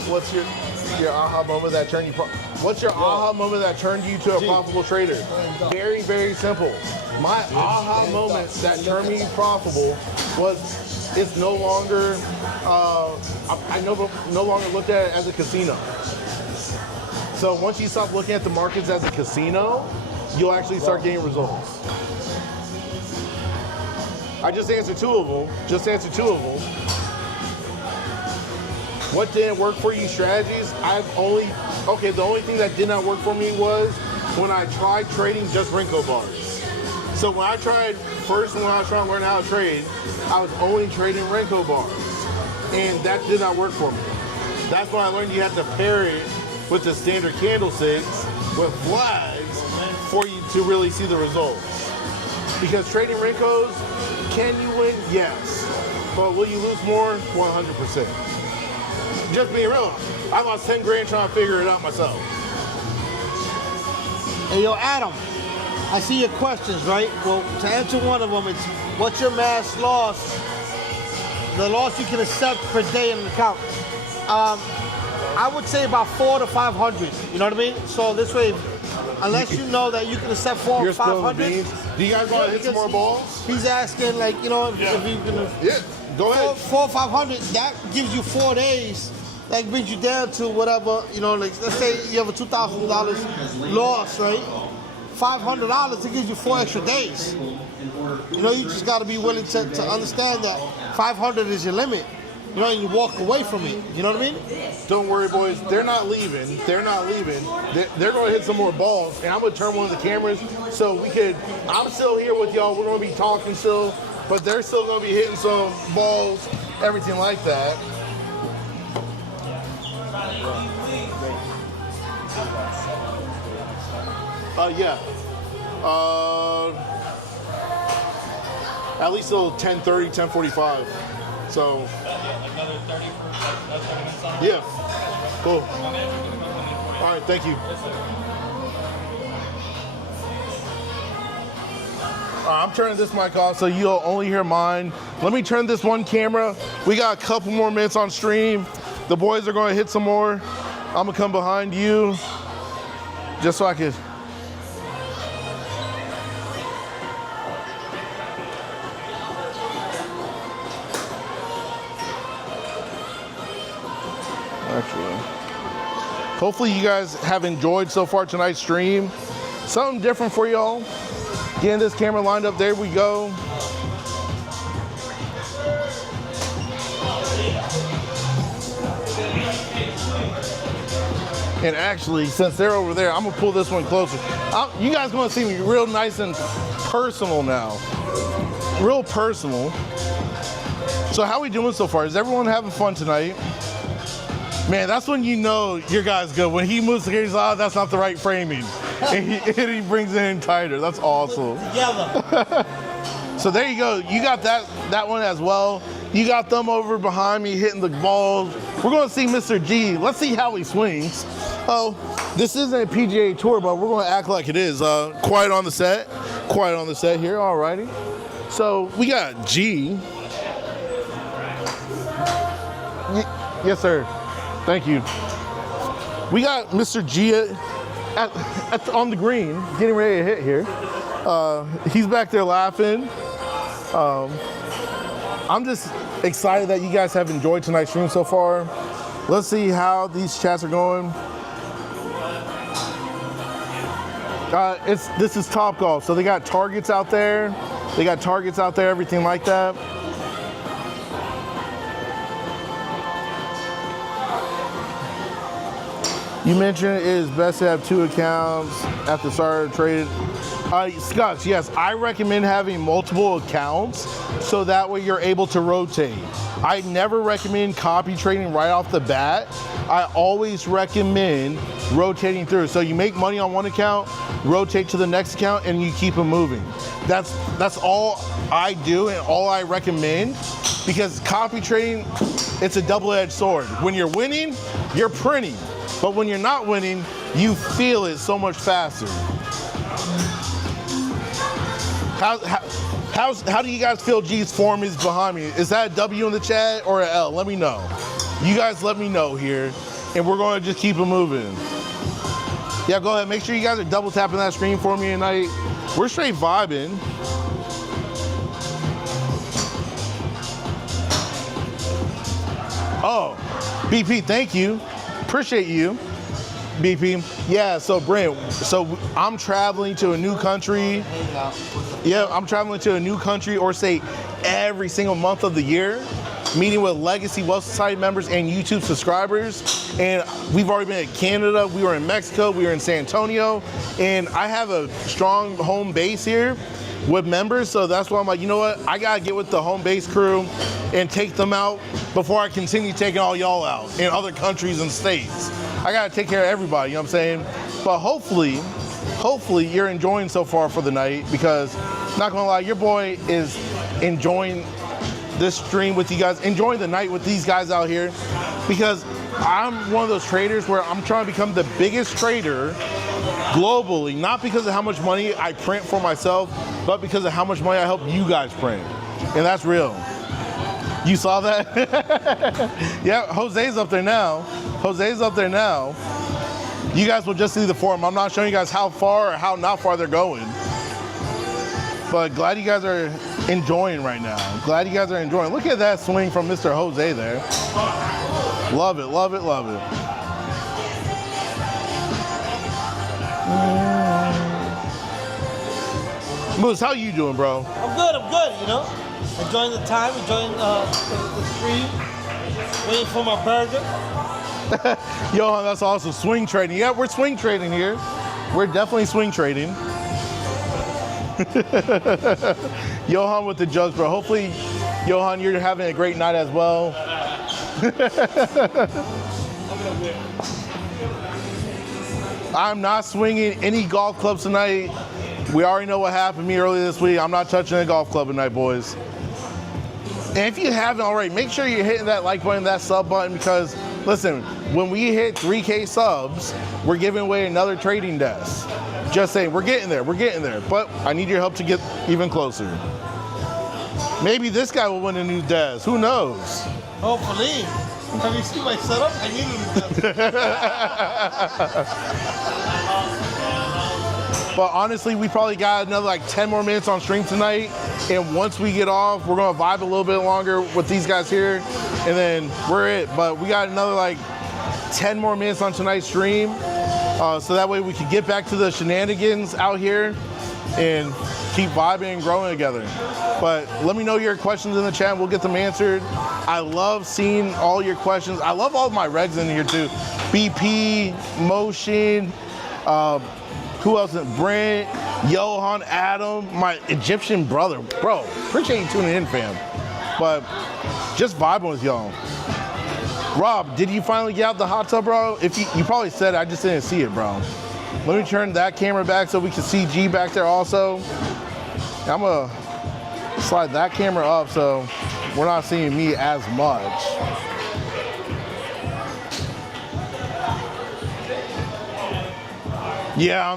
What's your aha moment that turned you? What's your aha moment that turned you to a profitable trader? Very, very simple. My aha moment that turned me profitable was it's no longer. I no longer looked at it as a casino. So once you stop looking at the markets as a casino, you'll actually start getting results. I just answered two of them. What didn't work for you strategies? the only thing that did not work for me was when I tried trading just Renko bars. So when I was trying to learn how to trade, I was only trading Renko bars. And that did not work for me. That's when I learned you have to pair it with the standard candlesticks with flags for you to really see the results. Because trading Renkos, can you win? Yes. But will you lose more? 100%. Just being real, I lost 10 grand trying to figure it out myself. Hey, yo, Adam, I see your questions, right? Well, to answer one of them, it's what's your max loss? The loss you can accept per day in an account. I would say about 400 to 500. You know what I mean? So this way, unless you know that you can accept 400 or 500. Do you guys want to hit some more balls? He's asking, like, you know, if you can. Yeah, go ahead. 400 or 500. That gives you 4 days. That brings you down to whatever, you know, like let's say you have a $2,000 loss, right? $500, it gives you 4 extra days. You know, you just got to be willing to understand that 500 is your limit. You know, and you walk away from it. You know what I mean? Don't worry, boys. They're not leaving. They're going to hit some more balls, and I'm going to turn one of the cameras so I'm still here with y'all. We're going to be talking still, but they're still going to be hitting some balls, everything like that. Yeah. At least till 10:30, 10:45. So. Another 30 for 30 minutes on? Yeah. Cool. All right, thank you. I'm turning this mic off so you'll only hear mine. Let me turn this one camera. We got a couple more minutes on stream. The boys are going to hit some more. I'm going to come behind you just so I could. Hopefully you guys have enjoyed so far tonight's stream. Something different for y'all. Getting this camera lined up, there we go. And actually, since they're over there, I'm gonna pull this one closer. You guys gonna see me real nice and personal now. Real personal. So how we doing so far? Is everyone having fun tonight? Man, that's when you know your guy's good. When he moves the gaze, that's not the right framing. And he brings it in tighter. That's awesome. Together. So there you go. You got that one as well. You got them over behind me hitting the balls. We're going to see Mr. G. Let's see how he swings. Oh, this isn't a PGA Tour, but we're going to act like it is. Quiet on the set. Quiet on the set here. All righty. So we got G. Yes, sir. Thank you. We got Mr. G on the green, getting ready to hit here. He's back there laughing. I'm just excited that you guys have enjoyed tonight's stream so far. Let's see how these chats are going. This is Top Golf, so they got targets out there. Everything like that. You mentioned it is best to have 2 accounts at the start of trade. Scott, yes, I recommend having multiple accounts so that way you're able to rotate. I never recommend copy trading right off the bat. I always recommend rotating through. So you make money on one account, rotate to the next account, and you keep them moving. That's all I do and all I recommend, because copy trading, it's a double-edged sword. When you're winning, you're printing. But when you're not winning, you feel it so much faster. How do you guys feel G's form is behind me? Is that a W in the chat or an L? Let me know. You guys let me know here, and we're going to just keep it moving. Yeah, go ahead. Make sure you guys are double tapping that screen for me tonight. We're straight vibing. Oh, BP, thank you. Appreciate you, BP. Yeah, so Brent, so I'm traveling to a new country. Yeah, I'm traveling to a new country, or say every single month of the year, meeting with Legacy Wealth Society members and YouTube subscribers. And we've already been in Canada, we were in Mexico, we were in San Antonio, and I have a strong home base here with members, so that's why I'm like, you know what, I gotta get with the home base crew and take them out before I continue taking all y'all out in other countries and states. I gotta take care of everybody, you know what I'm saying? But hopefully you're enjoying so far for the night, because not gonna lie, your boy is enjoying this stream with you guys, enjoying the night with these guys out here, because I'm one of those traders where I'm trying to become the biggest trader globally, not because of how much money I print for myself, but because of how much money I help you guys print. And that's real. You saw that? Yeah, Jose's up there now. Jose's up there now. You guys will just see the form. I'm not showing you guys how far or how not far they're going. But glad you guys are enjoying right now. Glad you guys are enjoying. Look at that swing from Mr. Jose there. Love it, love it, love it. Moose, how you doing, bro? I'm good, you know. Enjoying the time, enjoying the stream, waiting for my burger. Johan, that's awesome. Swing trading. Yeah, we're swing trading here. We're definitely swing trading. Johan with the jugs, bro. Hopefully, Johan, you're having a great night as well. I'm not swinging any golf clubs tonight. We already know what happened to me earlier this week. I'm not touching a golf club tonight, boys. And if you haven't already, make sure you're hitting that like button, that sub button, because listen, when we hit 3K subs, we're giving away another trading desk. Just saying, we're getting there, but I need your help to get even closer. Maybe this guy will win a new desk, who knows? Hopefully. Have you seen my setup? I need a new desk. But honestly, we probably got another like 10 more minutes on stream tonight. And once we get off, we're gonna vibe a little bit longer with these guys here. And then we're it. But we got another like 10 more minutes on tonight's stream. So that way we can get back to the shenanigans out here and keep vibing and growing together. But let me know your questions in the chat. We'll get them answered. I love seeing all your questions. I love all of my regs in here too. BP, Motion, who else? Brent, Johan, Adam, my Egyptian brother. Bro, appreciate you tuning in, fam. But just vibing with y'all. Rob, did you finally get out the hot tub, bro? If you probably said it, I just didn't see it, bro. Let me turn that camera back so we can see G back there also. I'm gonna slide that camera up so we're not seeing me as much. Yeah.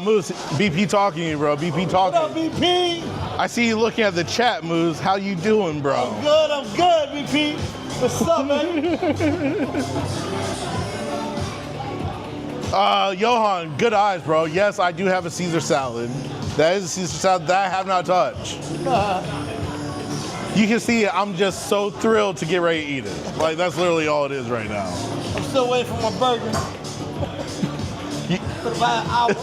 Moose, BP talking to you, bro. BP talking. What up, BP? I see you looking at the chat, Moose. How you doing, bro? I'm good, BP. What's up, man? Johan, good eyes, bro. Yes, I do have a Caesar salad. That is a Caesar salad that I have not touched. You can see I'm just so thrilled to get ready to eat it. Like, that's literally all it is right now. I'm still waiting for my burger. For about an hour.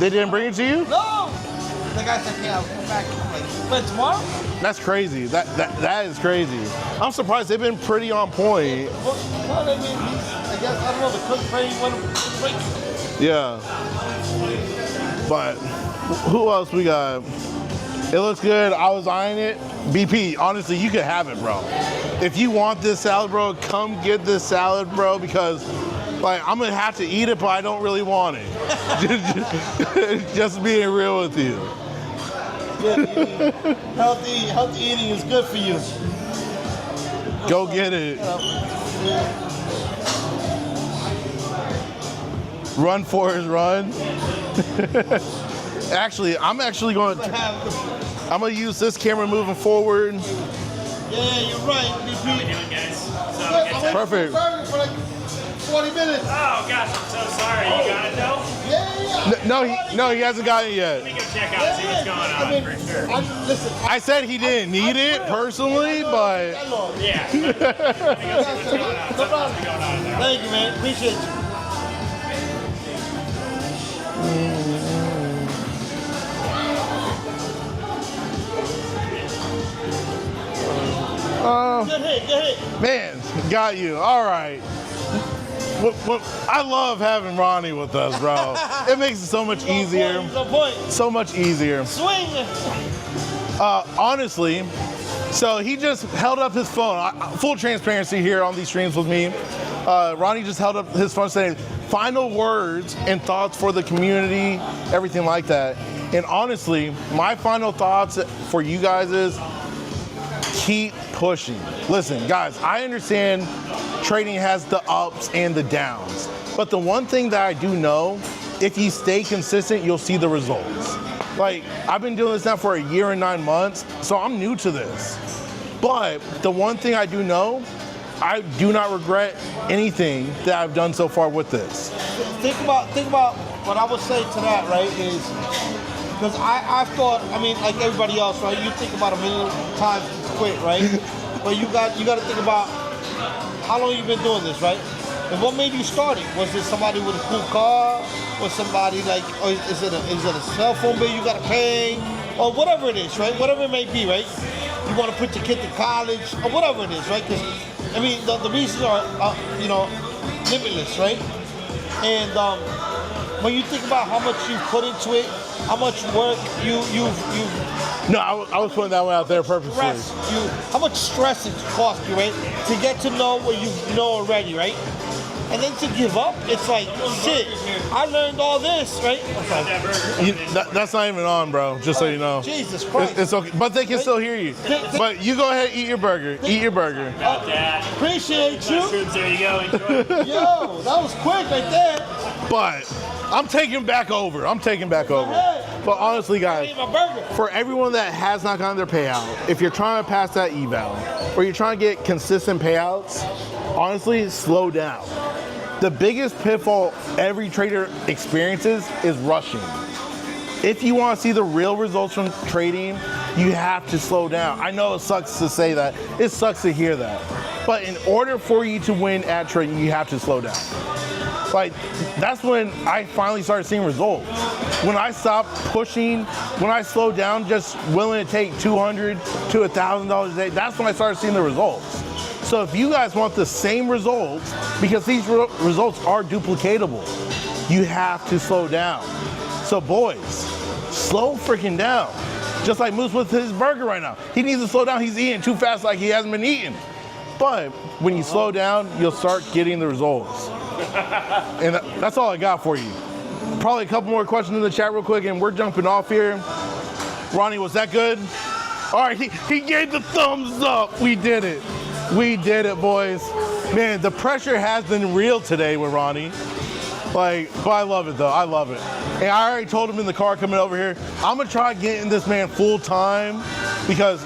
They didn't bring it to you? No! The guy said, yeah, I'll come back in like But tomorrow? That's crazy. That is crazy. I'm surprised they've been pretty on point. Well, I mean, I guess, I don't know, the cook training went quick. Yeah. But who else we got? It looks good. I was eyeing it. BP, honestly, you could have it, bro. If you want this salad, bro, come get this salad, bro, because like I'm gonna have to eat it, but I don't really want it. Just being real with you. Good eating. Healthy eating is good for you. Go get it. Run, Forrest, run. Actually, I'm going to use this camera moving forward. Yeah, you're right, BP. How we doing, guys? So, Perfect. For like 40 minutes. oh gosh, I'm so sorry. You got it though? Yeah. No, he hasn't gotten it Let me yet. go check out and see what's going on for sure. Listen, I said he didn't need it personally, but Yeah. Let me go see what's going on. No Something problem. must be going on there. Thank you, man. Appreciate you. Good hit. man, got you. All right. I love having Ronnie with us, bro. It makes it so much easier. He's on point. So much easier. Swing. Honestly, so he just held up his phone. Full transparency here on these streams with me. Ronnie just held up his phone saying, final words and thoughts for the community, everything like that. And honestly, my final thoughts for you guys is keep pushing. Listen, guys, I understand trading has the ups and the downs. But the one thing that I do know, if you stay consistent, you'll see the results. Like, I've been doing this now for 1 year and 9 months, so I'm new to this. But the one thing I do know, I do not regret anything that I've done so far with this. Think about what I would say to that, right, is because I've thought, I mean, like everybody else, right, you think about a million times to quit, right? But you got to think about how long you've been doing this, right? And what made you start it? Was it somebody with a cool car? Was somebody like, or is it a cell phone bill you got to pay? Or whatever it is, right? Whatever it may be, right? You want to put your kid to college or whatever it is, right? Because, I mean, the reasons are, limitless, right? And when you think about how much you put into it, how much work you've No, I was putting that one out there purposely. how much stress it cost you, right? To get to know what you know already, right? And then to give up, it's like, shit, I learned all this, right? That's not even on, bro, just so you know. Jesus Christ. It's okay, but they can still hear you. But you go ahead, eat your burger. Eat your burger. Got that. Appreciate you. Mushrooms, there you go. Enjoy. Yo, that was quick right there. But I'm taking back over. But honestly, guys, Eat my burger. for everyone that has not gotten their payout, if you're trying to pass that eval or you're trying to get consistent payouts, honestly, slow down. The biggest pitfall every trader experiences is rushing. If you want to see the real results from trading, you have to slow down. I know it sucks to say that. It sucks to hear that. But in order for you to win at trading, you have to slow down. Like, that's when I finally started seeing results. When I stopped pushing, when I slowed down, just willing to take $200 to $1,000 a day, that's when I started seeing the results. So if you guys want the same results, because these results are duplicatable, you have to slow down. So boys, slow freaking down. Just like Moose with his burger right now. He needs to slow down. He's eating too fast like he hasn't been eating. But when you slow down, you'll start getting the results. And that's all I got for you. Probably a couple more questions in the chat real quick, and we're jumping off here. Ronnie, was that good? All right, he gave the thumbs up. We did it. We did it, boys. Man, the pressure has been real today with Ronnie. Like, but I love it, though. I love it. And I already told him in the car coming over here, I'm going to try getting this man full time because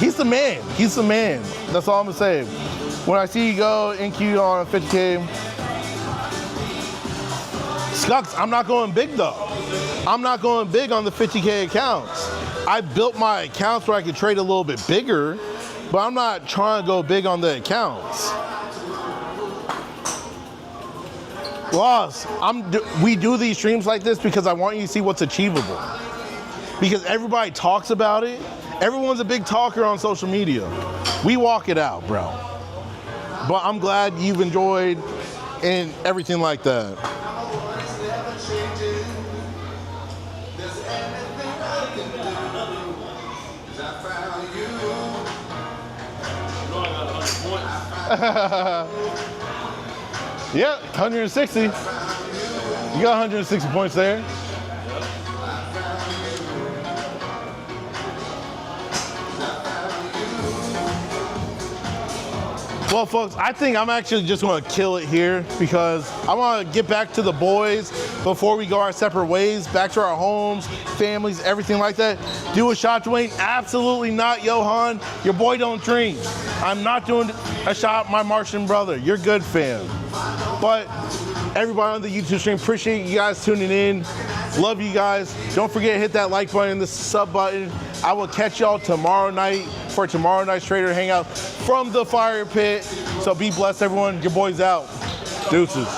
he's the man. He's the man. That's all I'm going to say. When I see you go NQ on a 50K, Scucks, I'm not going big, though. I'm not going big on the 50K accounts. I built my accounts where I could trade a little bit bigger, but I'm not trying to go big on the accounts. Loss, we do these streams like this because I want you to see what's achievable. because everybody talks about it. Everyone's a big talker on social media. We walk it out, bro. But I'm glad you've enjoyed and everything like that. Yeah, 160. You got 160 points there. Well, folks, I think I'm actually just going to kill it here because I want to get back to the boys before we go our separate ways, back to our homes, families, everything like that. Do a shot, Duane? Absolutely not, Johan. Your boy don't drink. I'm not doing a shot, my Martian brother. You're good, fam. But everybody on the YouTube stream, appreciate you guys tuning in. Love you guys. Don't forget to hit that like button, the sub button. I will catch y'all tomorrow night for tomorrow night's Trader Hangout from the fire pit. So be blessed, everyone. Your boy's out. Deuces.